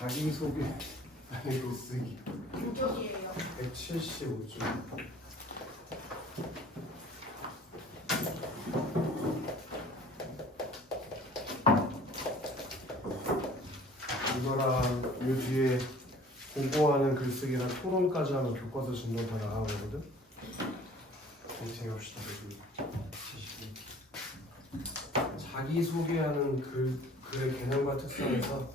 자기소개 글쓰기 몇 쪽이에요? 175쪽. 이거랑 이 뒤에 공부하는 글쓰기랑 토론까지 하면 교과서 진도 다 나가거든. 정리해 봅시다. 자기소개하는 글의 개념과 특성에서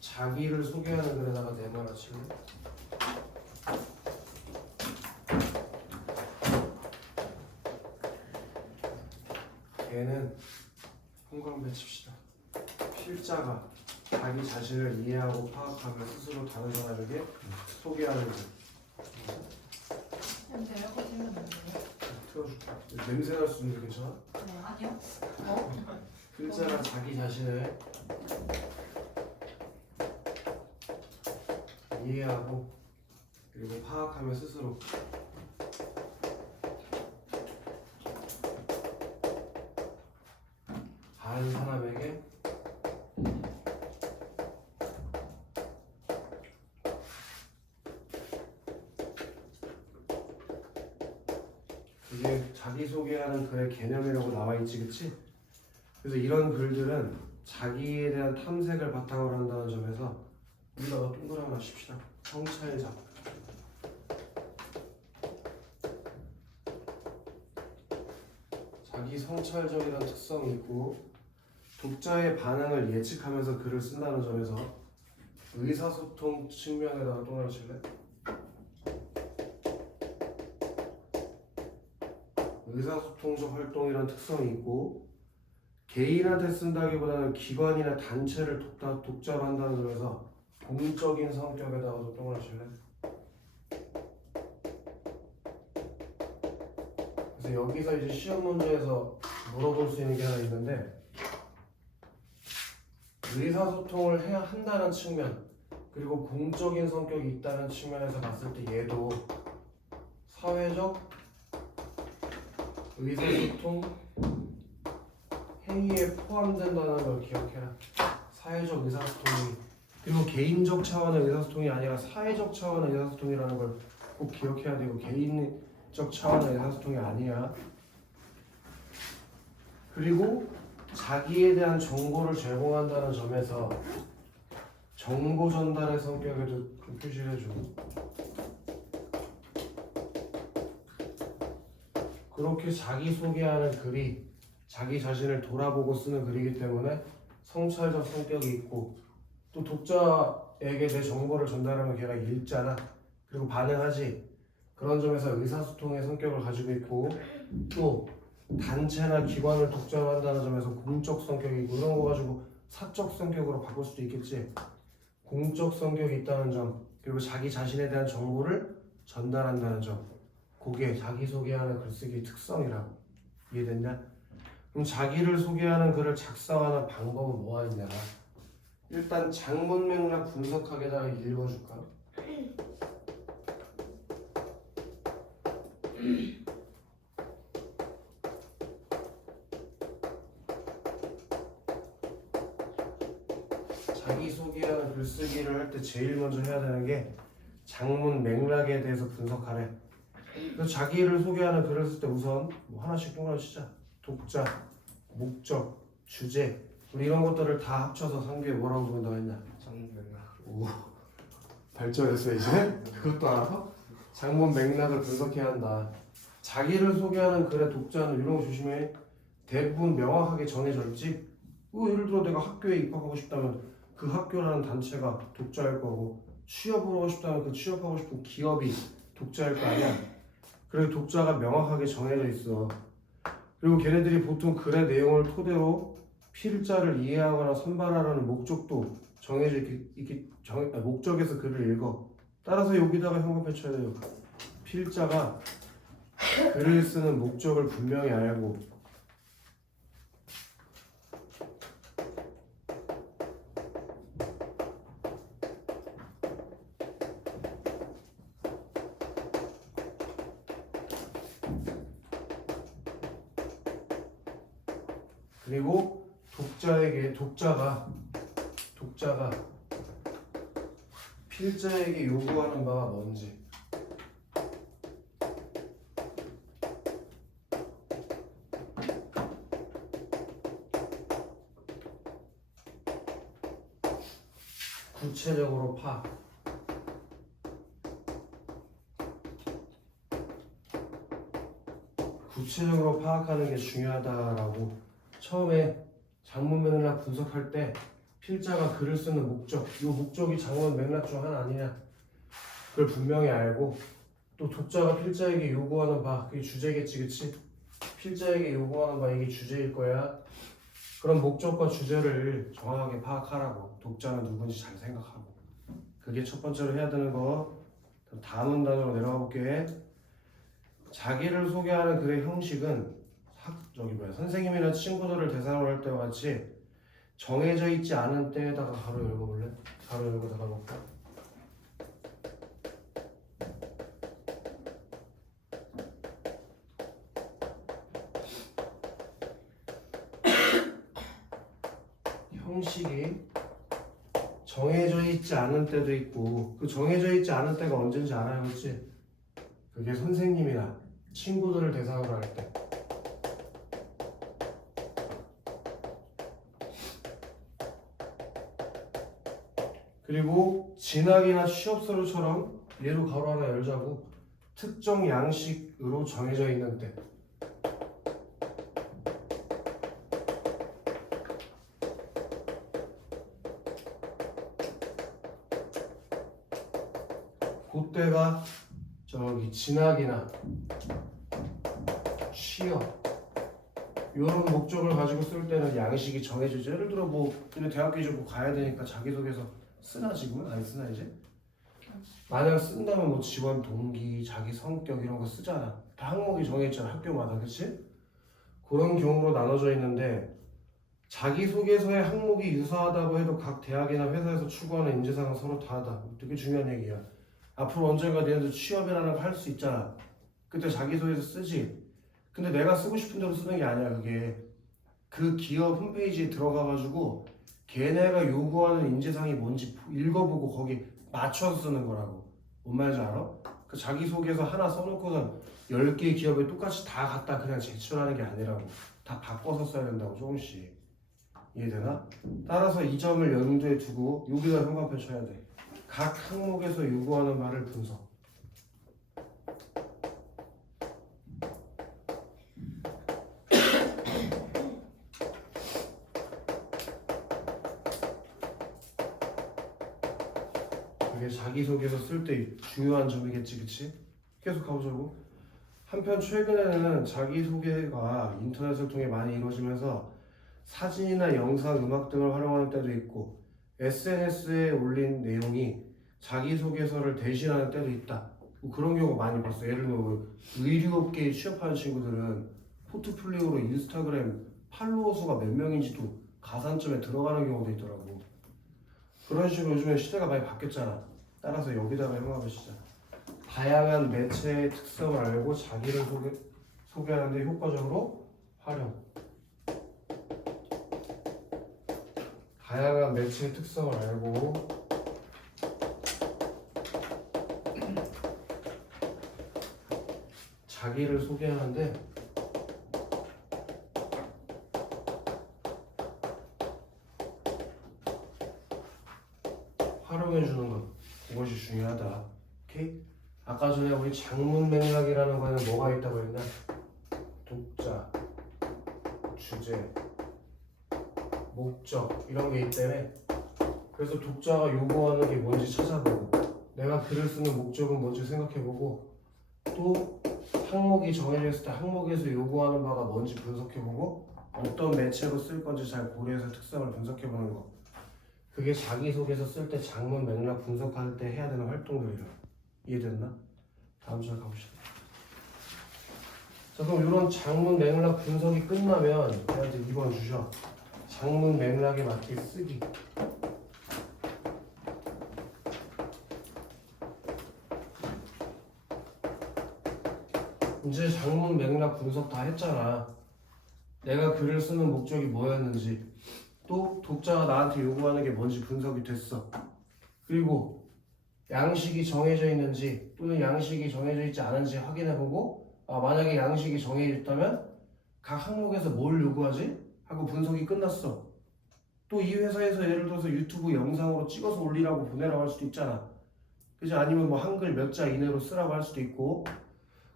자기를 소개하는 글에다가 네모나 칠래? 얘는 형광배 칩시다. 필자가 자기 자신을 이해하고 파악하며 스스로 다른 사람에게 소개하는 글. 그냥 대놓고 생각 안 돼요? 틀어줄게. 냄새 날 수 있는데 괜찮아? 네, 아니요. 필자가 자기 자신을 이해하고 그리고 파악하며 스스로 다른 사람에게 이게 자기소개하는 글의 개념이라고 나와 있지, 그치? 그래서 이런 글들은 자기에 대한 탐색을 바탕으로 한다는 점에서 여기다가 동그라미 하나 칩시다. 성찰자. 자기 성찰적이라는 특성이 있고 독자의 반응을 예측하면서 글을 쓴다는 점에서 의사소통 측면에다가 동그라미 칠래? 의사소통적 활동이라는 특성이 있고 개인한테 쓴다기보다는 기관이나 단체를 독자로 한다는 점에서 공적인 성격에다가도 동그라미 칠래? 그래서 여기서 이제 시험 문제에서 물어볼 수 있는 게 하나 있는데 의사소통을 해야 한다는 측면 그리고 공적인 성격이 있다는 측면에서 봤을 때 얘도 사회적 의사소통 행위에 포함된다는 걸 기억해라. 사회적 의사소통이 그리고 개인적 차원의 의사소통이 아니라 사회적 차원의 의사소통이라는 걸 꼭 기억해야 되고 개인적 차원의 의사소통이 아니야. 그리고 자기에 대한 정보를 제공한다는 점에서 정보 전달의 성격에도 좀 표시를 해주고 그렇게 자기소개하는 글이 자기 자신을 돌아보고 쓰는 글이기 때문에 성찰적 성격이 있고 또 독자에게 내 정보를 전달하면 걔가 읽잖아. 그리고 반응하지. 그런 점에서 의사소통의 성격을 가지고 있고 또 단체나 기관을 독자로 한다는 점에서 공적 성격이고 이런 거 가지고 사적 성격으로 바꿀 수도 있겠지. 공적 성격이 있다는 점 그리고 자기 자신에 대한 정보를 전달한다는 점 그게 자기소개하는 글쓰기의 특성이라고. 이해됐냐? 그럼 자기를 소개하는 글을 작성하는 방법은 뭐가 있냐? 일단 장문 맥락 분석하게다가 읽어줄까? 자기소개하는 글쓰기를 할 때 제일 먼저 해야 되는 게 장문 맥락에 대해서 분석하래. 그래서 자기를 소개하는 글을 쓸 때 우선 뭐 하나씩 동그라미 치자. 독자, 목적, 주제 우리 이런 것들을 다 합쳐서 상비에 뭐라고 부른다고 했냐? 장문 맥락. 오, 발전했어 이제? 그것도 알아? 장문 맥락을 분석해야 한다. 자기를 소개하는 글의 독자는 이런 거 조심해. 대부분 명확하게 정해져 있지. 예를 들어 내가 학교에 입학하고 싶다면 그 학교라는 단체가 독자일 거고 취업을 하고 싶다면 그 취업하고 싶은 기업이 독자일 거 아니야. 그리고 독자가 명확하게 정해져 있어. 그리고 걔네들이 보통 글의 내용을 토대로 필자를 이해하거나 선발하라는 목적도 정해져 있기 목적에서 글을 읽어. 따라서 여기다가 형광펜 쳐야 돼요. 필자가 글을 쓰는 목적을 분명히 알고 그리고 독자가 필자에게 요구하는 바가 뭔지. 구체적으로 구체적으로 파악하는 게 중요하다라고 처음에 장문 맥락 분석할 때 필자가 글을 쓰는 목적, 이 목적이 장문 맥락 중 하나 아니냐 그걸 분명히 알고 또 독자가 필자에게 요구하는 바, 그게 주제겠지, 그치? 필자에게 요구하는 바 이게 주제일 거야. 그런 목적과 주제를 정확하게 파악하라고. 독자는 누군지 잘 생각하고. 그게 첫 번째로 해야 되는 거. 다음 문단으로 내려가 볼게. 자기를 소개하는 글의 형식은 선생님이나 친구들을 대상으로 할 때와 같이 정해져 있지 않은 때에다가 가로 읽어볼래? 가로 열고 닫아 볼까? 형식이 정해져 있지 않은 때도 있고, 그 정해져 있지 않은 때가 언제인지 알아요, 그렇지? 그게 선생님이나 친구들을 대상으로 할 때. 그리고 진학이나 취업서류처럼 얘도 가로 하나 열자고 특정 양식으로 정해져 있는 때. 그때가 진학이나 취업 이런 목적을 가지고 쓸 때는 양식이 정해지죠. 예를 들어 근데 대학교 이제 가야 되니까 자기소개서 쓰나 지금은 안 쓰나 이제? 만약 쓴다면 지원 동기, 자기 성격 이런 거 쓰잖아. 다 항목이 정해있잖아 학교마다, 그치? 그런 경우로 나눠져 있는데 자기소개서의 항목이 유사하다고 해도 각 대학이나 회사에서 추구하는 인재상은 서로 다르다. 되게 중요한 얘기야. 앞으로 언젠가 너희들 취업이라는 거 할 수 있잖아. 그때 자기소개서 쓰지. 근데 내가 쓰고 싶은 대로 쓰는 게 아니야. 그게 그 기업 홈페이지에 들어가가지고 걔네가 요구하는 인재상이 뭔지 읽어보고 거기 맞춰서 쓰는 거라고. 뭔 말인지 알아? 그 자기소개서 하나 써놓고선 10개의 기업에 똑같이 다 갖다 그냥 제출하는 게 아니라고. 다 바꿔서 써야 된다고, 조금씩. 이해되나? 따라서 이 점을 염두에 두고 여기다 형광펜 쳐야 돼. 각 항목에서 요구하는 말을 분석. 이게 자기소개서 쓸 때 중요한 점이겠지, 그치? 계속 가보자고. 한편 최근에는 자기소개가 인터넷을 통해 많이 이루어지면서 사진이나 영상, 음악 등을 활용하는 때도 있고 SNS에 올린 내용이 자기소개서를 대신하는 때도 있다. 그런 경우 많이 봤어. 예를 들어 의류업계에 취업하는 친구들은 포트폴리오로 인스타그램 팔로워 수가 몇 명인지도 가산점에 들어가는 경우도 있더라고. 그런 식으로 요즘에 시대가 많이 바뀌었잖아. 따라서 여기다가 형광을 시작. 다양한 매체의 특성을 알고 자기를 소개하는 데 효과적으로 활용. 다양한 매체의 특성을 알고 자기를 소개하는데 활용해주는 것, 그것이 중요하다. 오케이? 아까 전에 우리 장문 맥락이라는 거에는 뭐가 있다고 했나? 독자, 주제, 목적 이런 게 있다며. 그래서 독자가 요구하는 게 뭔지 찾아보고 내가 글을 쓰는 목적은 뭔지 생각해보고 또 항목이 정해져 있을 때 항목에서 요구하는 바가 뭔지 분석해보고 어떤 매체로 쓸 건지 잘 고려해서 특성을 분석해보는 거. 그게 자기소개서 쓸 때 장문 맥락 분석할 때 해야 되는 활동들이라. 이해됐나? 다음 시간 가봅시다. 자, 그럼 이런 장문 맥락 분석이 끝나면 저한테 2번 주셔. 장문 맥락에 맞게 쓰기. 이제 장문 맥락 분석 다 했잖아. 내가 글을 쓰는 목적이 뭐였는지 또 독자가 나한테 요구하는 게 뭔지 분석이 됐어. 그리고 양식이 정해져 있는지 또는 양식이 정해져 있지 않은지 확인해보고 만약에 양식이 정해져 있다면 각 항목에서 뭘 요구하지? 하고 분석이 끝났어. 또 이 회사에서 예를 들어서 유튜브 영상으로 찍어서 올리라고 보내라고 할 수도 있잖아. 그지? 아니면 뭐 한글 몇 자 이내로 쓰라고 할 수도 있고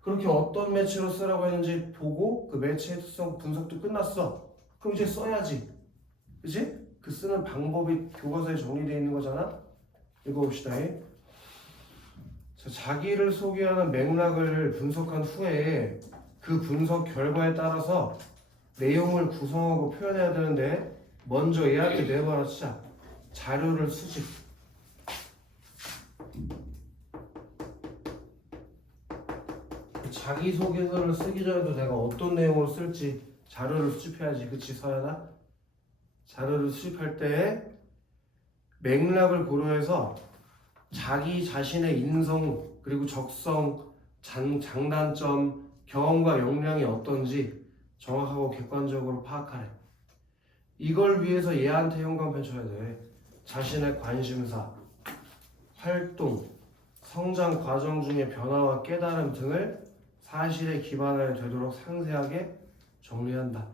그렇게 어떤 매체로 쓰라고 했는지 보고 그 매체의 특성 분석도 끝났어. 그럼 이제 써야지. 그지? 그 쓰는 방법이 교과서에 정리되어 있는 거잖아. 읽어봅시다. 자, 자기를 소개하는 맥락을 분석한 후에 그 분석 결과에 따라서 내용을 구성하고 표현해야 되는데 먼저 얘한테 내봐라 치자. 자료를 수집. 자기소개서를 쓰기 전에도 내가 어떤 내용으로 쓸지 자료를 수집해야지. 그치 서연아? 자료를 수집할 때 맥락을 고려해서 자기 자신의 인성 그리고 적성, 장단점, 경험과 역량이 어떤지 정확하고 객관적으로 파악하래. 이걸 위해서 얘한테 현관펜 쳐야 돼. 자신의 관심사, 활동, 성장 과정 중의 변화와 깨달음 등을 사실에 기반하여 되도록 상세하게 정리한다.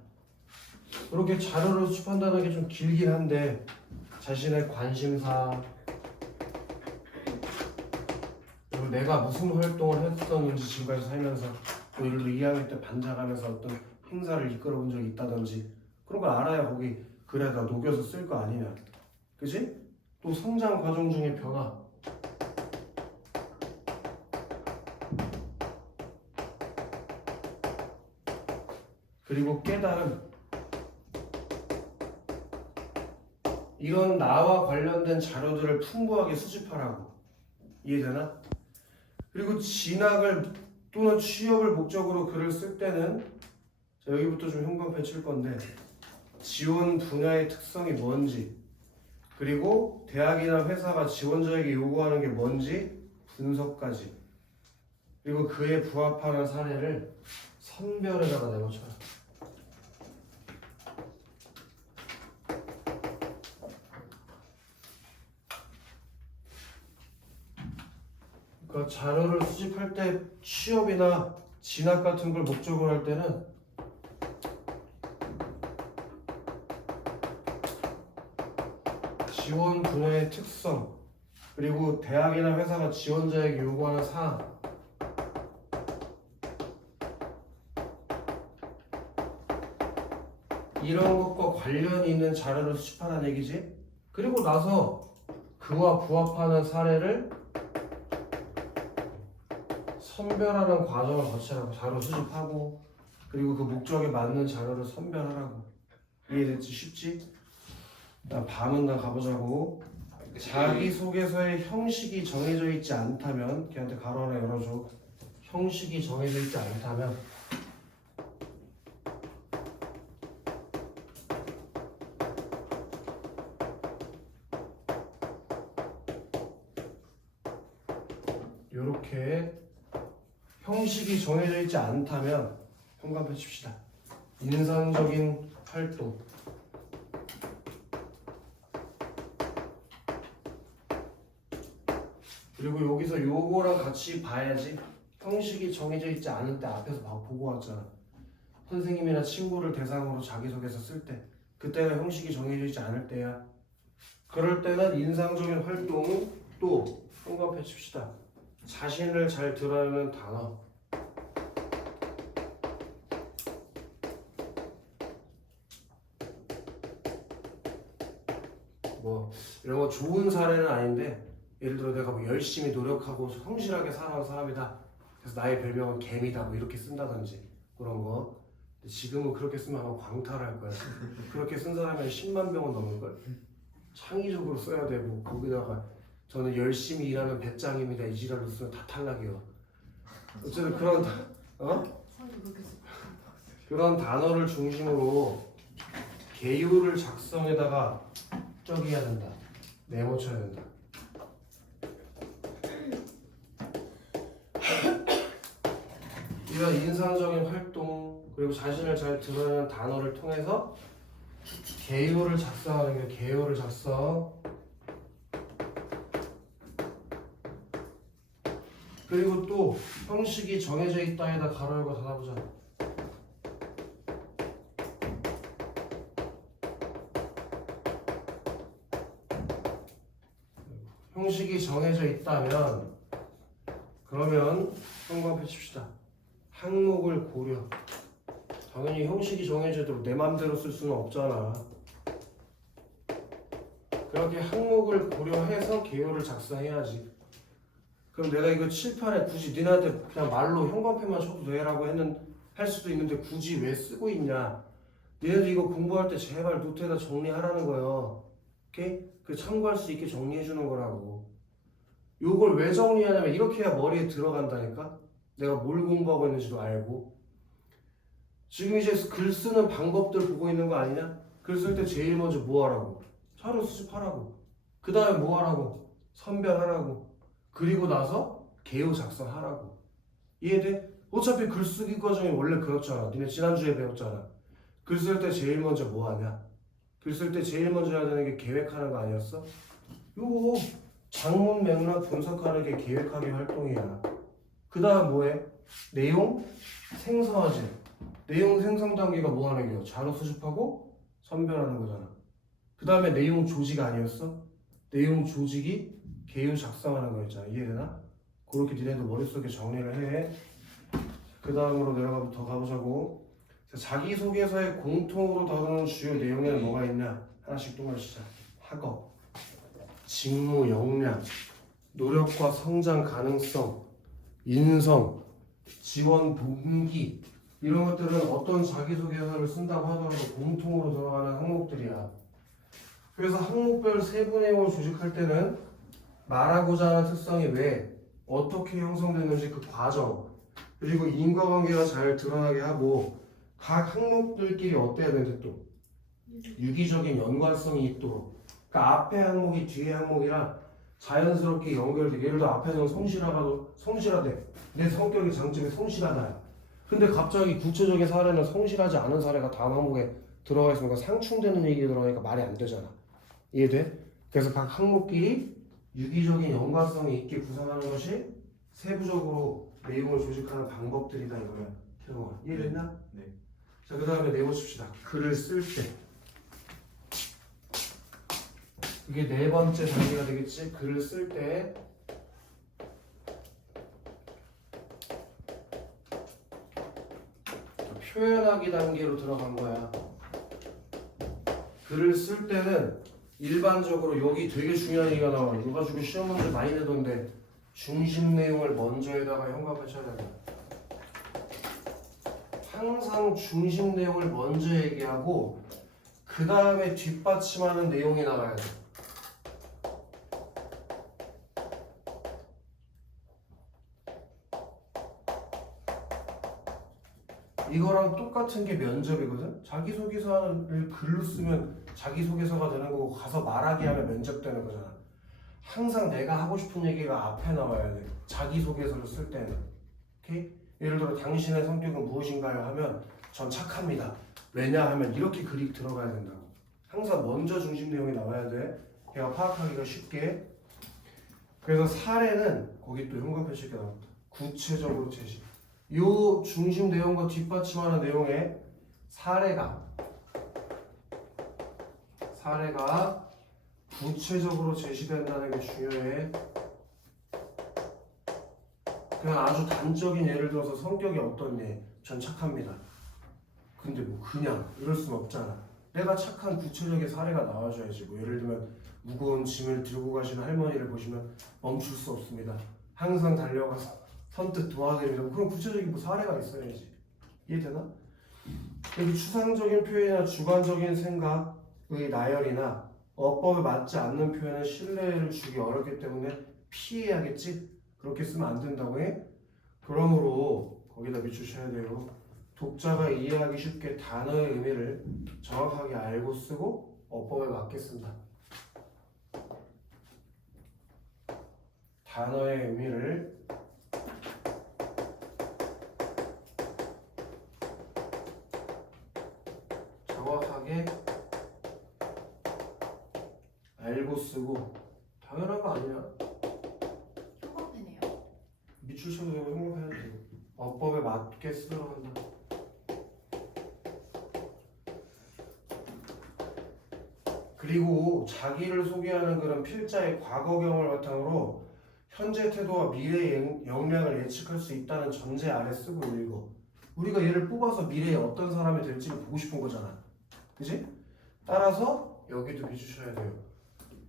이렇게 자료를 수집한다는 게 좀 길긴 한데 자신의 관심사 그리고 내가 무슨 활동을 했었는지 지금까지 살면서 또 예를 들어 2학년 때 반장하면서 어떤 행사를 이끌어 본 적이 있다든지 그런 걸 알아야 거기 그래 나 녹여서 쓸 거 아니냐. 그지? 또 성장 과정 중의 변화 그리고 깨달음 이런 나와 관련된 자료들을 풍부하게 수집하라고. 이해되나? 그리고 진학을 또는 취업을 목적으로 글을 쓸 때는 자, 여기부터 좀 형광펜 칠 건데 지원 분야의 특성이 뭔지 그리고 대학이나 회사가 지원자에게 요구하는 게 뭔지 분석까지 그리고 그에 부합하는 사례를 선별에다가 내놓쳐라. 그러니까 자료를 수집할 때 취업이나 진학 같은 걸 목적으로 할 때는 지원 분야의 특성 그리고 대학이나 회사가 지원자에게 요구하는 사항 이런 것과 관련이 있는 자료를 수집하라는 얘기지. 그리고 나서 그와 부합하는 사례를 선별하는 과정을 거치라고. 자료 수집하고 그리고 그 목적에 맞는 자료를 선별하라고. 이해됐지? 쉽지? 나 밤은 나 가보자고. 자기소개서의 형식이 정해져 있지 않다면 걔한테 가로 하나 열어줘. 형식이 정해져 있지 않다면 이렇게 형식이 정해져 있지 않다면 현관펜 칩시다. 인상적인 활동 그리고 여기서 요거랑 같이 봐야지. 형식이 정해져 있지 않을 때 앞에서 보고 왔잖아. 선생님이나 친구를 대상으로 자기소개서 쓸 때 그때가 형식이 정해져 있지 않을 때야. 그럴 때는 인상적인 활동 또 현관펜 칩시다. 자신을 잘 드러내는 단어 뭐 이런 거 좋은 사례는 아닌데 예를 들어 내가 뭐 열심히 노력하고 성실하게 살아온 사람이다 그래서 나의 별명은 개미다 뭐 이렇게 쓴다든지 그런 거. 지금은 그렇게 쓰면 아마 광탈할 거야. 그렇게 쓴 사람이 10만 명은 넘을걸. 창의적으로 써야 되고 거기다가 저는 열심히 일하는 배짱입니다 이 지랄로 쓰면 다 탈락이요. 어쨌든 그런 단어를 중심으로 개요를 작성에다가 저기 해야 된다. 메모쳐야 된다. 이런 인상적인 활동 그리고 자신을 잘 드러내는 단어를 통해서 개요를 작성하는 게 개요를 작성. 그리고 또 형식이 정해져 있다에다 가로 열고 닫아보자. 형식이 정해져 있다면 그러면 형광펜 칩시다. 항목을 고려. 당연히 형식이 정해져도 내 맘대로 쓸 수는 없잖아. 그렇게 항목을 고려해서 개요를 작성해야지. 그럼 내가 이거 칠판에 굳이 니네한테 그냥 말로 형광펜만 쳐도 돼라고 할 수도 있는데 굳이 왜 쓰고 있냐. 니네들 이거 공부할 때 제발 노트에다 정리하라는 거예요. 오케이? 그 참고할 수 있게 정리해 주는 거라고. 요걸 왜 정리하냐면 이렇게 해야 머리에 들어간다니까. 내가 뭘 공부하고 있는지도 알고. 지금 이제 글 쓰는 방법들 보고 있는 거 아니냐? 글 쓸 때 제일 먼저 뭐 하라고? 자료 수집하라고. 그 다음에 뭐 하라고? 선별하라고. 그리고 나서 개요 작성하라고. 이해돼? 어차피 글쓰기 과정이 원래 그렇잖아. 니네 지난주에 배웠잖아. 글 쓸 때 제일 먼저 뭐 하냐? 글 쓸 때 제일 먼저 해야 되는 게 계획하는 거 아니었어? 요거 장문 맥락 분석하는 게 계획하기 활동이야. 그 다음 뭐해? 내용 생성하지. 내용 생성 단계가 뭐 하는 거야? 자료 수집하고 선별하는 거잖아. 그 다음에 내용 조직 아니었어? 내용 조직이 개요 작성하는 거였잖아. 이해되나? 그렇게 니네도 머릿속에 정리를 해. 그 다음으로 내려가 더 가보자고. 자기소개서에 공통으로 다루는 주요 내용에는 뭐가 있냐? 하나씩 또 마시자. 학업, 직무 역량, 노력과 성장 가능성, 인성, 지원 동기, 이런 것들은 어떤 자기소개서를 쓴다고 하더라도 공통으로 들어가는 항목들이야. 그래서 항목별 세부 내용을 조직할 때는 말하고자 하는 특성이 왜 어떻게 형성되는지 그 과정, 그리고 인과관계가 잘 드러나게 하고 각 항목들끼리 어때야 되는지 또 유기적인 연관성이 있도록. 그러니까 앞에 항목이 뒤에 항목이랑 자연스럽게 연결되게. 예를 들어 앞에서는 성실하대. 내 성격의 장점이 성실하다. 근데 갑자기 구체적인 사례는 성실하지 않은 사례가 다음 항목에 들어가 있으니까 상충되는 얘기가 들어가니까 말이 안 되잖아. 이해돼? 그래서 각 항목끼리 유기적인 연관성이 있게 구성하는 것이 세부적으로 내용을 조직하는 방법들이다 이거야. 태동아, 이해됐나? 네. 자, 그 다음에 내보십시다. 글을 쓸 때. 이게 네 번째 단계가 되겠지? 글을 쓸 때 표현하기 단계로 들어간 거야. 글을 쓸 때는 일반적으로 여기 되게 중요한 얘기가 나와. 이거 가지고 시험 문제 많이 내던데 중심 내용을 먼저에다가 형광펜 쳐야 돼. 항상 중심 내용을 먼저 얘기하고 그 다음에 뒷받침하는 내용이 나와야 돼. 이거랑 똑같은 게 면접이거든. 자기소개서를 글로 쓰면 자기소개서가 되는 거고 가서 말하기 하면 면접되는 거잖아. 항상 내가 하고 싶은 얘기가 앞에 나와야 돼. 자기소개서를 쓸 때는. 오케이? 예를 들어 당신의 성격은 무엇인가요? 하면 전 착합니다. 왜냐 하면 이렇게 글이 들어가야 된다고. 항상 먼저 중심 내용이 나와야 돼. 걔가 파악하기가 쉽게. 그래서 사례는 거기 또 형광펜 쉽게 나옵니다. 구체적으로 제시. 요 중심 내용과 뒷받침하는 내용에 사례가 구체적으로 제시된다는 게 중요해. 그냥 아주 단적인 예를 들어서 성격이 어떻니? 전 착합니다. 근데 뭐 그냥 이럴 순 없잖아. 내가 착한 구체적인 사례가 나와줘야지. 뭐 예를 들면 무거운 짐을 들고 가시는 할머니를 보시면 멈출 수 없습니다. 항상 달려가서 선뜻 도와드립니다. 그런 구체적인 뭐 사례가 있어야지. 이해되나? 여기 추상적인 표현이나 주관적인 생각의 나열이나 어법에 맞지 않는 표현은 신뢰를 주기 어렵기 때문에 피해야겠지? 그렇게 쓰면 안 된다고 해? 그러므로 거기다 비추셔야 돼요. 독자가 이해하기 쉽게 단어의 의미를 정확하게 알고 쓰고 어법에 맞게 쓴다. 단어의 의미를 정확하게 알고 쓰고. 당연한 거 아니야? 형광펜이에요. 밑줄 쳐도 되고 행복해야 되고 어법에 맞게 쓰도록 한다. 그리고 자기를 소개하는 그런 필자의 과거경을 바탕으로 현재 태도와 미래의 역량을 예측할 수 있다는 전제 아래 쓰고 읽어. 우리가 얘를 뽑아서 미래에 어떤 사람이 될지 보고 싶은 거잖아. 그지? 따라서 여기도 비주셔야 돼요.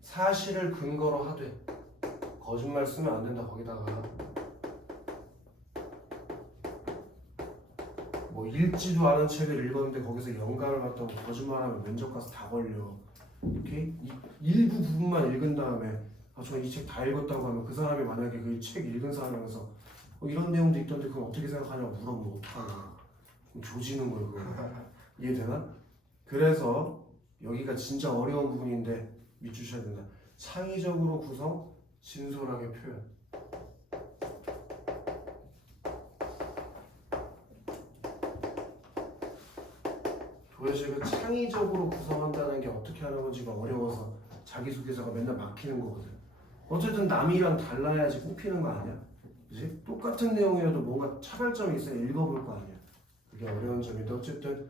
사실을 근거로 하되 거짓말 쓰면 안 된다. 거기다가 뭐 읽지도 않은 책을 읽었는데 거기서 영감을 받다고 거짓말하면 면접 가서 다 걸려. 오케이? 일부 부분만 읽은 다음에 저 이 책 다 읽었다고 하면 그 사람이 만약에 그 책 읽은 사람이라서 이런 내용도 있던데 그건 어떻게 생각하냐고 물어보면 어떡하냐. 그럼 조지는 거예요. 그거. 이해되나? 그래서 여기가 진짜 어려운 부분인데 밑주셔야 된다. 창의적으로 구성, 진솔하게 표현. 도대체 그 창의적으로 구성한다는 게 어떻게 하는 건지가 어려워서 자기소개서가 맨날 막히는 거거든. 어쨌든 남이랑 달라야지 뽑히는 거 아니야? 그지? 똑같은 내용이어도 뭔가 차별점이 있어야 읽어볼 거 아니야. 그게 어려운 점인데 어쨌든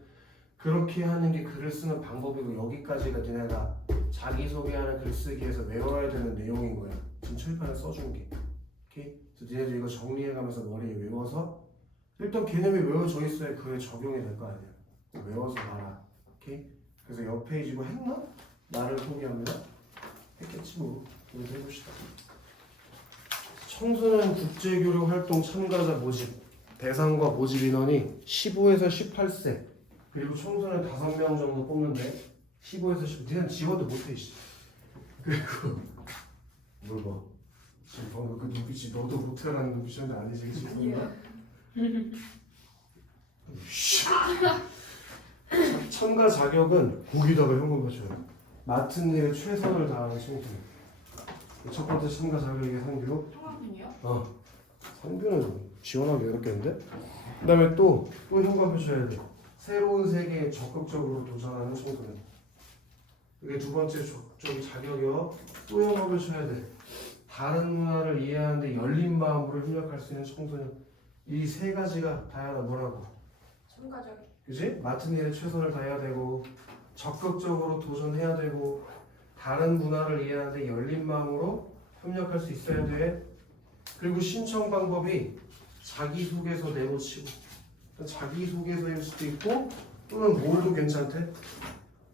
그렇게 하는 게 글을 쓰는 방법이고 여기까지가 니네가 자기소개하는 글쓰기에서 외워야 되는 내용인 거야. 지금 칠판에 써준 게. 오케이? 그래서 니네들 이거 정리해가면서 머리에 외워서 일단 개념이 외워져 있어야 그에 적용이 될 거 아니야. 외워서 봐라. 오케이? 그래서 옆 페이지고 했나? 나를 소개합니다. 했겠지 뭐. 우리도 해봅시다. 청소년 국제교류 활동 참가자 모집 대상과 모집 인원이 15에서 18세 그리고 청소년 5명 정도 뽑는데 15에서 10 니는 지워도 못해. 그리고 뭘 봐. 지금 방금 그 눈빛이 너도 못해라는 눈빛인데 아니지 지금. 참가 자격은 거기다가 현금 받쳐야 돼. 맡은 일에 최선을 다하는 청소년. 첫 번째 참가 자격이 상규. 통합이요? 상규는 지원하기 어렵겠는데? 그 다음에 또 현관 표셔야 돼. 새로운 세계에 적극적으로 도전하는 청소년. 이게 두 번째 좀 자격이요. 또 현관 표셔야 돼. 다른 문화를 이해하는데 열린 마음으로 협력할 수 있는 청소년. 이 세 가지가 다양한 뭐라고? 참가자. 그지? 맡은 일에 최선을 다해야 되고 적극적으로 도전해야 되고 다른 문화를 이해하는데 열린 마음으로 협력할 수 있어야 돼. 그리고 신청 방법이 자기소개서 네모치고 자기소개서일 수도 있고 또는 뭘도 괜찮대.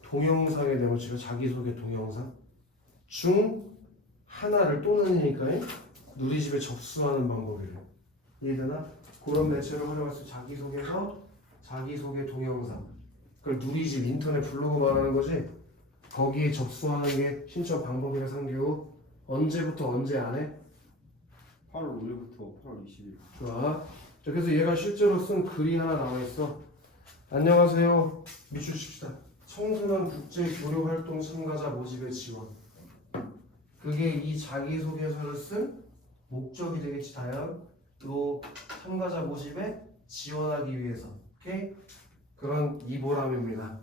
동영상에 네모치고 자기소개 동영상 중 하나를 또는이니까 누리집에 접수하는 방법이래. 이해되나? 그런 매체를 활용할 수 자기소개서 자기소개 동영상 그걸 누리집 인터넷 블로그 말하는 거지. 거기에 접수하는 게 신청 방법이라 상규. 언제부터 언제 안 해? 8월 5일부터 8월 20일. 좋아. 자, 그래서 얘가 실제로 쓴 글이 하나 나와 있어. 안녕하세요. 밑줄 칩시다. 청소년 국제 교류 활동 참가자 모집의 지원. 그게 이 자기소개서를 쓴 목적이 되겠지. 다양 요 참가자 모집에 지원하기 위해서. 오케이? 그런 이보람입니다.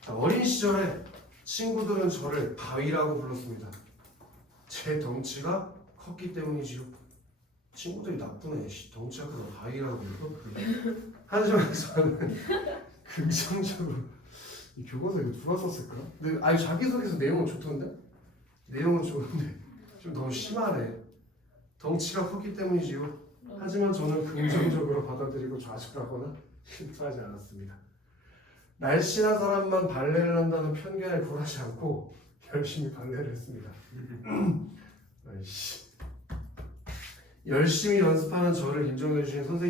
자, 어린 시절에 친구들은 저를 바위라고 불렀습니다. 제 덩치가 컸기 때문이지요. 친구들이 나쁘네. 덩치가 커서 바위라고 불러. 하지만 저는 긍정적으로 이 교과서 이거 누가 썼을까? 근데 아니 자기소개서 내용은 좋던데? 내용은 좋은데 좀 너무 심하네. 덩치가 컸기 때문이지요. 하지만 저는 긍정적으로 받아들이고 좌절하거나 실패하지 않았습니다. 날씬한 사람만 발레를 한다는 편견에 굴하지 않고 열심히 발레를 했습니다. 열심히 연습하는 저를 인정해 주신 선생님